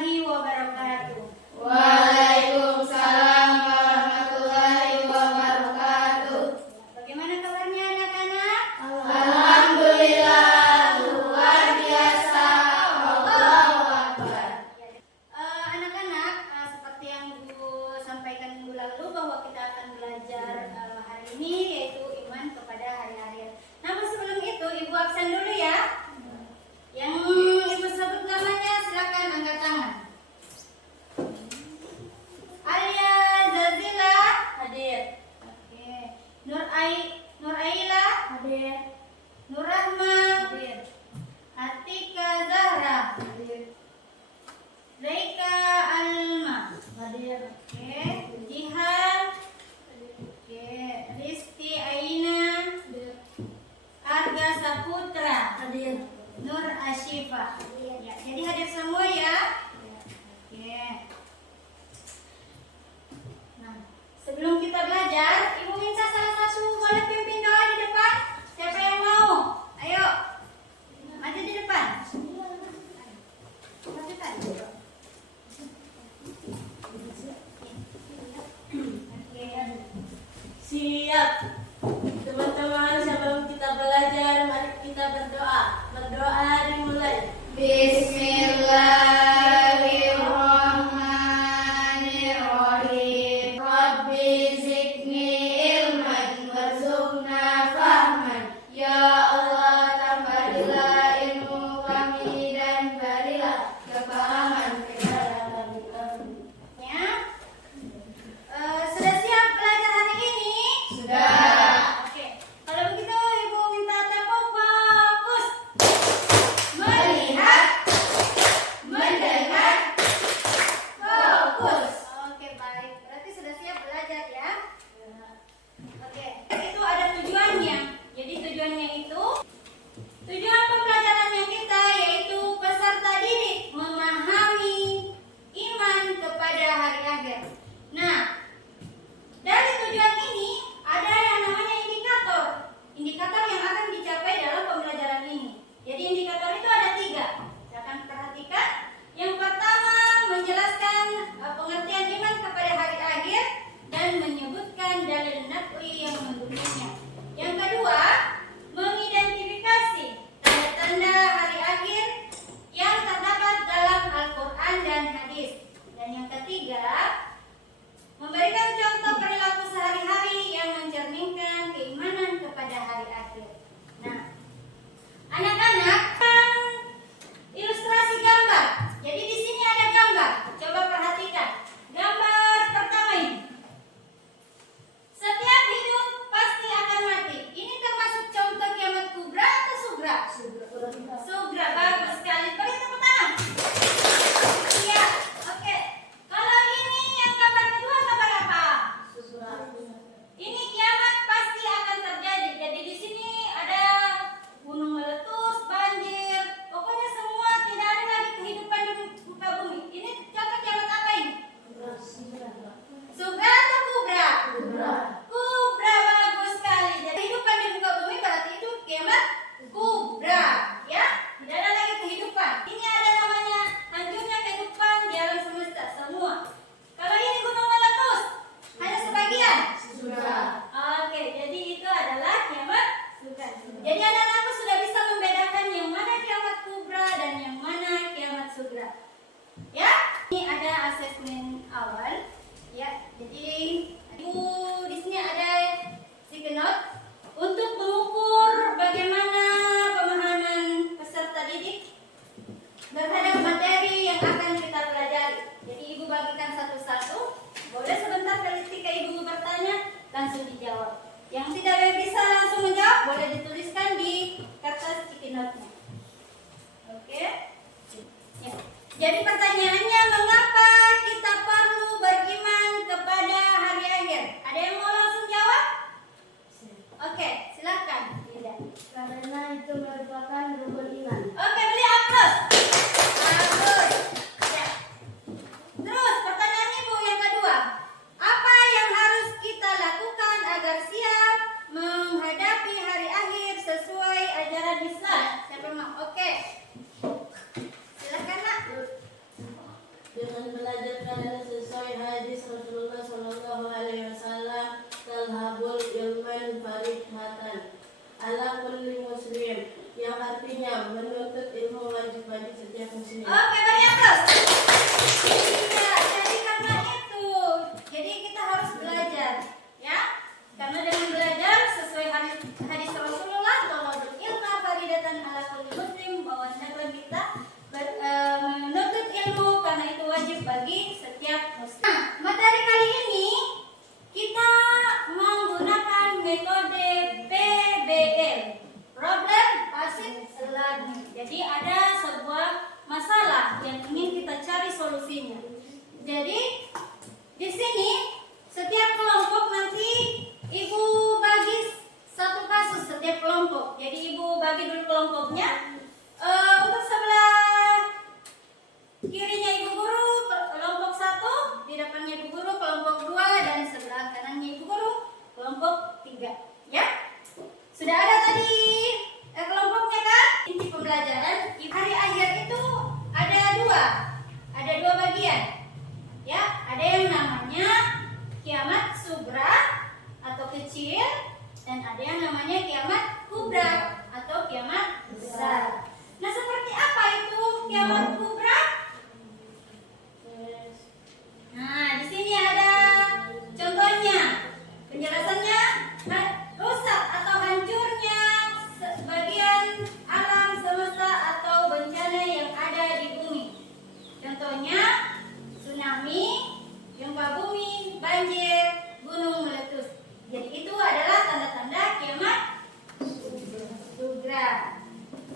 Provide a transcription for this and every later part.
warahmatullahi wabarakatuh. Waalaikumsalam warahmatullahi wabarakatuh. Bagaimana kabarnya anak-anak? Alhamdulillah, luar biasa. Allahu Akbar. Anak-anak, seperti yang Ibu sampaikan minggu lalu bahwa kita akan belajar hari ini yaitu iman kepada hari akhir. Namun sebelum itu Ibu absen dulu ya. Yang Ibu sebut namanya silakan angkat tangan. Alia Zazila hadir. Oke. Nur Aila hadir. Nur Rahma hadir. Atika Zahra hadir. Reika Alma hadir. Oke. Jihan. Oke. Rizky Aina hadir. Arga Saputra hadir. Nur Ashifa hadir. Ya, jadi hadir semua ya. Oke. Nah, sebelum kita belajar, Ibu minta salah satu boleh pimpin doa di depan. Siapa yang mau? Ayo, maju di depan. Majukan. Oke. Siap. Teman-teman, sebelum kita belajar, mari kita berdoa. Berdoa dimulai. Bismillahirrahmanirrahim. Rabbi zidni ilman warzuqna fahman. Ya Allah, tambahlah ilmu kami dan berilah kepahaman kepada kami. Ya. Sudah siap belajar hari ini? Sudah. Oke. Kalau begitu Ibu minta tempo fokus. Melihat, mendengar, fokus. Oke, baik. Berarti sudah siap belajar ya? Oke. Itu ada tujuannya. Jadi tujuannya itu tujuan pembelajarannya kita yaitu peserta didik memahami iman kepada hari akhir. Nah, dari tujuan ini ada yang namanya indikator. Indikator yang akan dicapai dalam pembelajaran ini. Jadi indikator itu ada 3. Silakan perhatikan. Yang pertama menjelaskan pengertian iman kepada hari akhir dan menyebutkan dalil naqli yang mendukungnya. Yang kedua, mengidentifikasi tanda-tanda hari akhir yang terdapat dalam Al-Quran dan hadis. Dan yang ketiga, memberikan contoh perilaku sehari-hari yang mencerminkan keimanan kepada hari akhir. Nah, anak-anak, ilustrasi gambar. Jadi di sini ada gambar. Coba perhatikan. Gambar pertama ini. Setiap hidup pasti akan mati. Ini termasuk contoh kiamat kubra atau sugra? Sugra. Bagus sekali. Beri tepuk tangan. Iya. Oke. Kalau ini yang gambar kedua gambar apa? Ini kiamat pasti akan terjadi. Jadi di sini ada gunung meletus, banjir, pokoknya semua tidak ada lagi kehidupan di muka bumi. Ini contoh kiamat apa ini? Sugra atau kubra? Kubra, bagus sekali. Jadi kehidupan di muka bumi berarti itu kiamat kubra, ya? Tidak ada lagi kehidupan. Ini ada namanya hancurnya kehidupan di alam semesta semua. Kalau ini gunung meletus, hanya sebagian. Oke, jadi itu adalah kiamat sugra. Jadi anak-anakku sudah bisa membedakan yang mana kiamat kubra dan yang mana kiamat sugra. Ya, ini ada asesmen awal. Ya, jadi di sini ada signot untuk mengukur bagaimana pemahaman peserta didik terhadap materi yang akan kita pelajari. Jadi Ibu bagikan satu-satu. Boleh sebentar ketika Ibu bertanya langsung dijawab. Yang tidak bisa langsung menjawab boleh dituliskan di kertas sticky note-nya. Oke? Ya. Jadi pertanyaannya, mengapa kita perlu beriman kepada hari akhir? Ada yang mau langsung jawab? Oke, silakan. Tidak. Karena itu merupakan rukun iman. Oke, beri aplaus. Bagus. Ya. Terus pertanyaan Ibu yang kedua. Apa yang harus kita lakukan agar siap menghadapi hari akhir sesuai ajaran Islam? Siapa mau? Oke. Silakan, Nak. dan sesuai hadis Rasulullah Shallallahu Alaihi Wasallam, talhabul ilman farihatan ala kulli muslim, yang artinya menuntut ilmu wajib bagi setiap muslim. Oke, beri aplaus. Iya, jadi karena itu, jadi kita harus belajar, ya. Karena dengan belajar sesuai hadis Rasulullah, talabul ilma faridatan ala kulli muslim, bahwa hendaklah kita menuntut ilmu karena itu wajib bagi setiap muslim. Nah, materi kali ini kita menggunakan metode PBL, problem based learning. Jadi ada sebuah masalah yang ingin kita cari solusinya. Jadi di sini setiap kelompok nanti ibu bagi satu kasus setiap kelompok. Jadi ibu bagi dulu kelompoknya. Untuk sebelah kirinya ibu guru kelompok 1, di depannya ibu guru kelompok 2, dan sebelah kanannya ibu guru kelompok 3. Ya, sudah ada tadi kelompoknya kan? Inti pembelajaran hari akhir itu ada dua bagian. Ya, ada yang namanya kiamat sugra atau kecil, dan ada yang namanya kiamat kubra atau kiamat besar. Nah, seperti apa itu kiamat kubra? Nah, di sini ada contohnya. Penjelasannya, rusak atau hancurnya sebagian alam semesta atau bencana yang ada di bumi. Contohnya tsunami, gempa bumi, banjir, gunung meletus. Jadi itu adalah tanda-tanda kiamat sugra.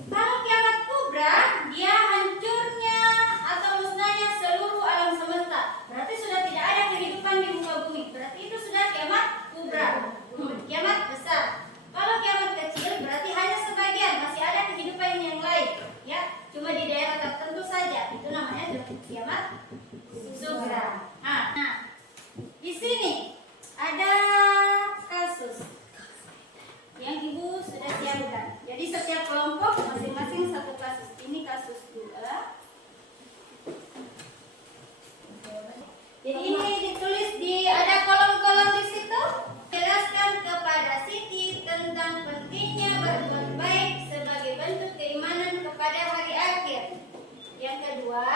Kalau kiamat kubra, dia hancurnya atau musnahnya seluruh alam semesta. Berarti sudah tidak ada kehidupan di muka bumi. Berarti itu sudah kiamat kubra. Kiamat besar. Kalau kiamat kecil berarti hanya sebagian, masih ada kehidupan yang lain. Ya, cuma di daerah tertentu saja. Itu namanya kiamat sugra. Nah, di sini ada kasus yang ibu sudah siapkan. Jadi setiap kelompok masing-masing satu kasus. Ini kasus 2. Jadi ini ditulis ada kolom-kolom di situ. Jelaskan kepada Siti tentang pentingnya berbuat baik sebagai bentuk keimanan kepada hari akhir. Yang kedua,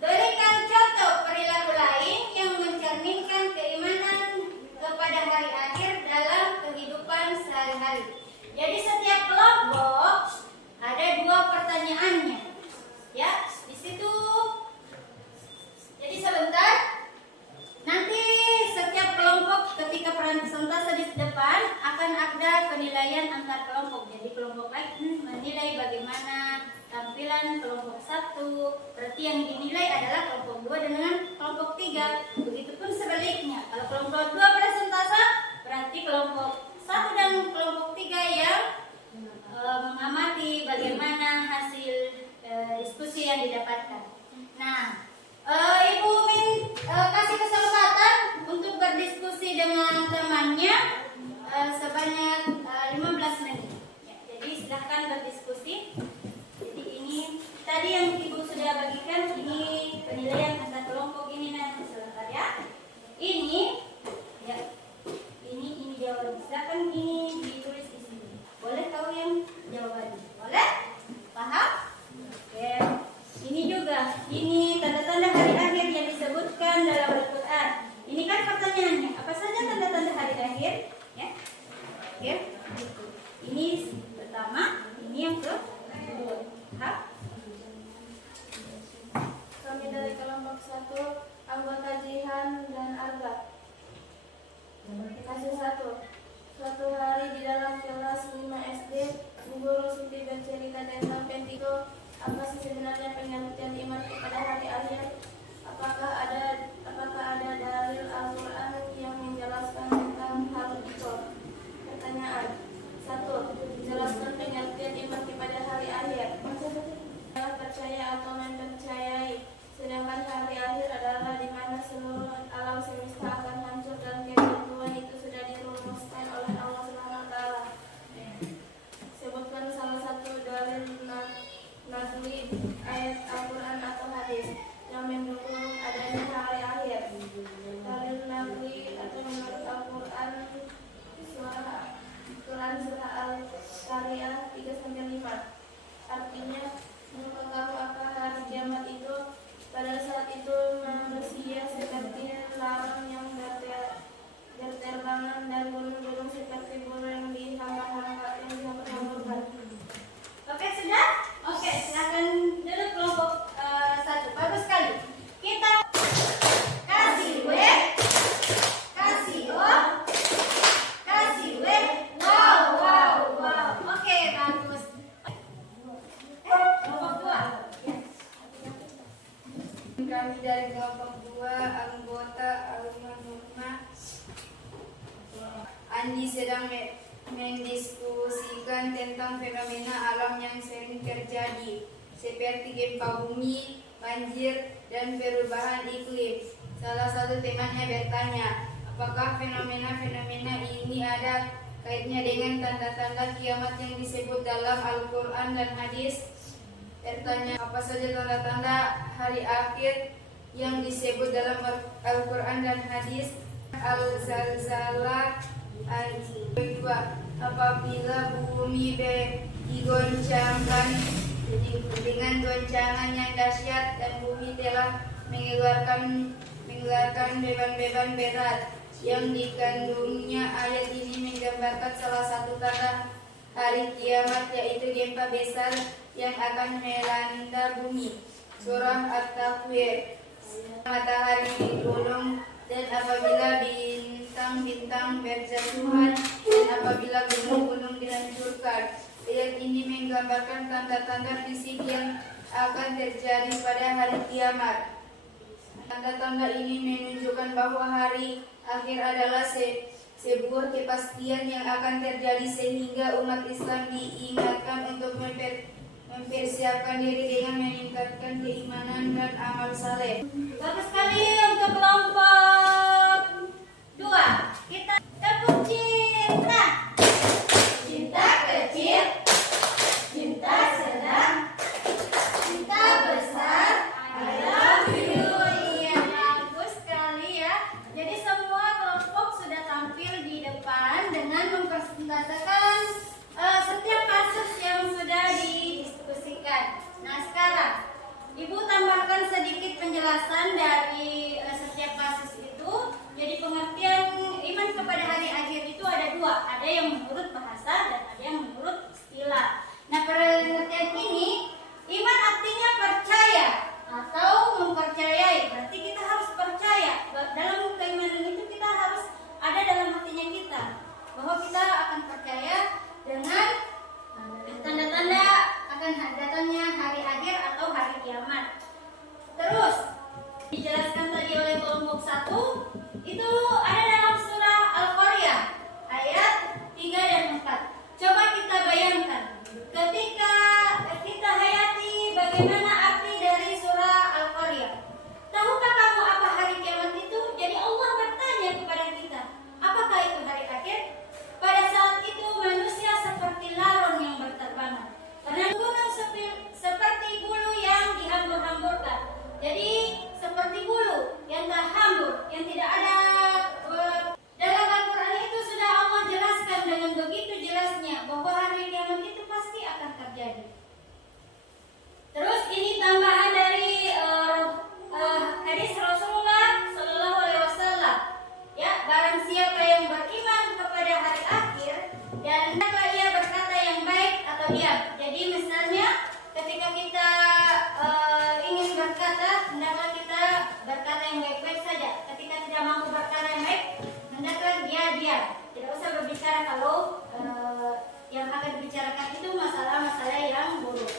berikan contoh perilaku lain yang mencerminkan keimanan kepada hari akhir dalam kehidupan sehari-hari. Jadi setiap kelompok ada 2 pertanyaannya. Ya, di situ. Jadi sebentar. Nanti setiap kelompok ketika presentase di depan akan ada penilaian antar kelompok. Jadi kelompok lain menilai bagaimana tampilan kelompok 1. Berarti yang dinilai adalah kelompok 2 dengan kelompok 3. Begitupun sebaliknya. Kalau kelompok 2 presentase, berarti kelompok 1 dan kelompok 3 yang mengamati bagaimana hasil diskusi yang didapatkan. Nah, Ibu Min kasih kesempatan untuk berdiskusi dengan temannya sebanyak 15 menit. Ya, jadi silahkan berdiskusi. Jadi ini tadi yang Ibu sudah bagikan, ini penilaian antar kelompok ini nanti sebentar ya. Ini ya. Ini jawaban. Silahkan ini ditulis di sini. Boleh tahu yang jawabannya? Boleh? Paham? Oke. Ini juga, ini tanda-tanda hari akhir yang disebutkan dalam Al-Quran. Ini kan pertanyaannya, apa saja tanda-tanda hari akhir? Ya, oke. Ini pertama, ini yang kedua. Kami dari kelompok 1, anggota Jihan dan Arga. Kasus 1. Suatu hari di dalam kelas 5 SD, Bu Guru Siti bercerita tentang Pentiko. Apa sih sebenarnya pengertian iman kepada hari akhir? Apakah ada dalil Al-Quran yang menjelaskan tentang hal itu? Pertanyaan 1. Jelaskan pengertian iman kepada sedang mendiskusikan tentang fenomena alam yang sering terjadi, seperti gempa bumi, banjir, dan perubahan iklim. Salah satu temannya bertanya, apakah fenomena-fenomena ini ada kaitnya dengan tanda-tanda kiamat yang disebut dalam Al-Quran dan hadis? Bertanya, apa saja tanda-tanda hari akhir yang disebut dalam Al-Quran dan hadis? Al-Zalzalah ayat 2, apabila bumi digoncangkan dengan goncangan yang dahsyat dan bumi telah mengeluarkan beban-beban berat yang dikandungnya. Ayat ini menggambarkan salah satu tanda hari kiamat, yaitu gempa besar yang akan melanda bumi. Surah At-Takwir. Matahari digulung dan apabila bintang-bintang berjatuhan dan apabila gunung-gunung dihancurkan. Ayat ini menggambarkan tanda-tanda fisik yang akan terjadi pada hari kiamat. Tanda-tanda ini menunjukkan bahwa hari akhir adalah sebuah kepastian yang akan terjadi, sehingga umat Islam diingatkan untuk mempersiapkan diri dengan meningkatkan keimanan dan amal saleh. Bagus sekali untuk kelompok 2. Kita tepuk cinta. Cinta kecil, cinta sedang, cinta besar. I love you. Iya, bagus sekali ya. Jadi semua kelompok sudah tampil di depan dengan mempresentasikan setiap kasus yang sudah didiskusikan. Nah, sekarang Ibu tambahkan sedikit penjelasan dari setiap kasus itu. Jadi pengertian iman kepada hari akhir itu ada dua, ada yang menurut bahasa dan ada yang menurut istilah. Nah, pengertian ini, iman artinya percaya atau mempercayai. Berarti kita harus percaya. Dalam keimanan itu kita harus ada dalam hatinya kita bahwa kita akan percaya dengan tanda-tanda akan datangnya hari akhir atau hari kiamat. Terus dijelaskan tadi oleh kelompok 1 itu ada dalam surah Al-Qaryah ayat 3 dan 4. Coba kita bayangkan ketika kita hayati bagaimana arti dari surah Al-Qaryah. Tahukah kamu apa hari kiamat itu? Jadi Allah bertanya kepada kita, apakah itu hari akhir? Pada saat itu manusia seperti laron yang berterbangan, karena gunung seperti bulu yang dihambur-hamburkan. Jadi seperti bulu yang terhambur, yang tidak ada. Dalam Al-Quran itu sudah Allah jelaskan dengan begitu jelasnya bahwa hari kiamat itu pasti akan terjadi. Terus ini tambahan dari hadis Rasulullah Shallallahu Alaihi Wasallam. Ya, barang siapa yang beriman kepada hari akhir dan hendaklah ia berkata yang baik atau diam. Jadi misalnya ketika kita ingin berkata, hendaklah kita berkata yang baik-baik saja. Ketika tidak mampu berkata yang baik, hendaklah dia diam. Tidak usah berbicara kalau yang akan dibicarakan itu masalah-masalah yang buruk.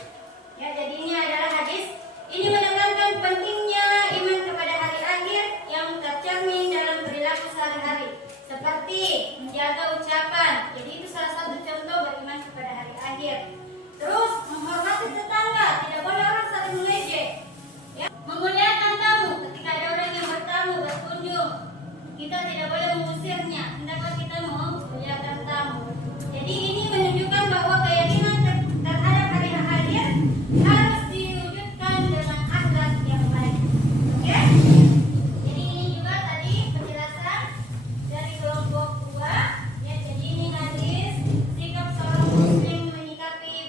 Ya, jadi ini adalah hadis. Ini menekankan pentingnya iman kepada hari akhir yang tercermin dalam perilaku sehari-hari, seperti menjaga ucapan. Jadi itu salah satu contoh beriman kepada hari akhir. Terus menghormati tetangga, tidak boleh orang saling mengejek. Ya, memuliakan tamu ketika ada orang yang bertamu berkunjung, kita tidak boleh mengusirnya. Hendaklah kita memuliakan tamu. Jadi ini menunjukkan bahwa keyakinan terhadap hari akhir harus diwujudkan dengan akhlak yang baik. Oke? Jadi ini juga tadi penjelasan dari kelompok 2. Ya, jadi ini hadis sikap seorang muslim menyikapi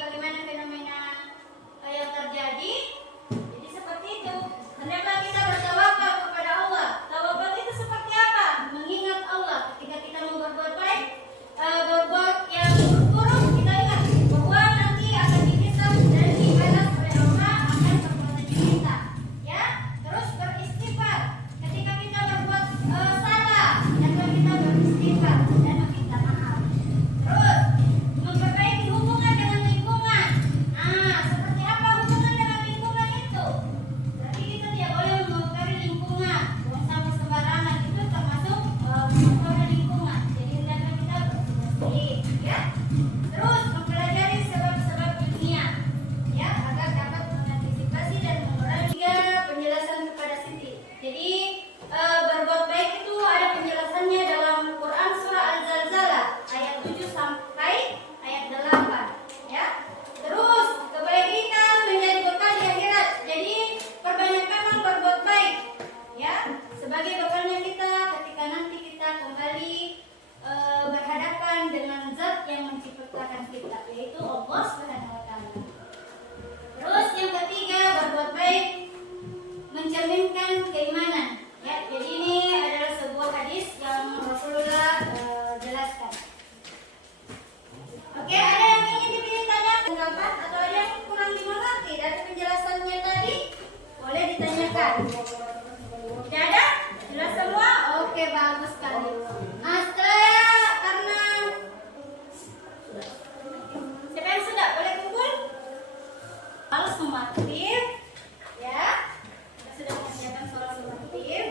yaitu Allah Subhanahu wa taala. Terus yang ketiga, berbuat baik mencerminkan keimanan. Ya, jadi ini adalah sebuah hadis yang Rasulullah jelaskan. Oke, ada yang ingin ditanyakan tanggapan atau ada yang kurang dimengerti dari penjelasannya tadi? Boleh ditanyakan. Tidak ada? Jelas semua? Oke, bagus sekali. Nah, setelah karena siapa yang sudah boleh kumpul? Harus memaklum, ya. Kita sudah mengerjakan soal memaklum.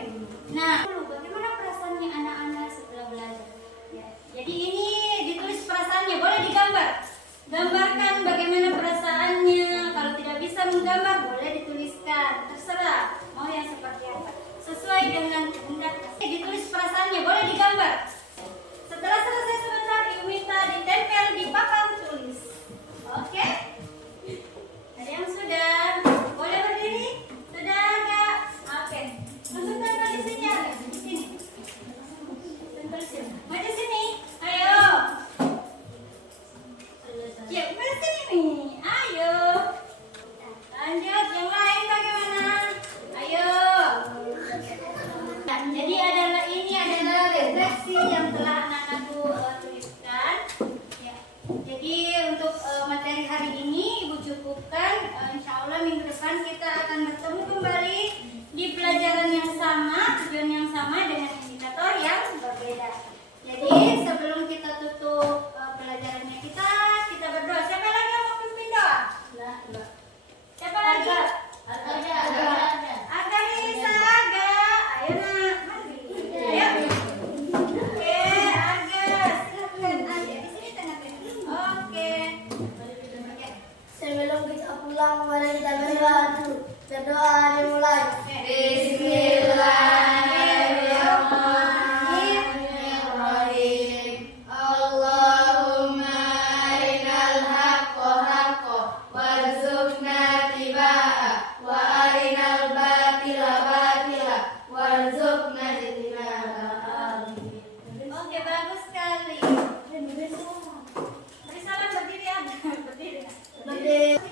Nah, bagaimana perasaannya anak-anak setelah belajar? Ya, jadi ini ditulis perasaannya, boleh digambar. Gambarkan bagaimana perasaannya. Kalau tidak bisa menggambar, boleh dituliskan. Terserah mau yang seperti apa. Sesuai dengan kehendak. Ditulis perasaannya, boleh digambar. Setelah selesai sebentar, ibu minta ditempel di papan tulis. Oke? Ada yang sudah? Boleh berdiri? Sudah agak? Oke. Langsung tempel di sini agak. Di sini. Tempel di sini. Maju sini. Ayo. Ya, mari sini nih. Ayo. Lanjut, yang lain bagaimana? Ayo. Nah, jadi ini adalah refleksi yang telah anak-anakku tuliskan. Ya. Jadi untuk materi hari ini Ibu cukupkan. Insya Allah minggu depan kita akan bertemu kembali di pelajaran yang sama, tujuan yang sama dengan indikator yang berbeda. Jadi sebelum kita tutup pelajarannya kita berdoa. Siapa lagi yang mau pimpin doa? Siapa lagi? Aga bisa, Aga. Ayo nak, mari. Ayo. Oke, Aga. Silakan. Aga di sini tengah-tengah. Oke. Sebelum kita pulang, mari kita berdoa dulu. Berdoa dimulai. Bismillahirrahmanirrahim. Allahumma arinal haqqa haqqa warzuqna tibaa wa arinal batila batila warzuqna ijtinaba. Oke, bagus sekali. Beri salam berdiri, Aga. Berdiri. Berdiri.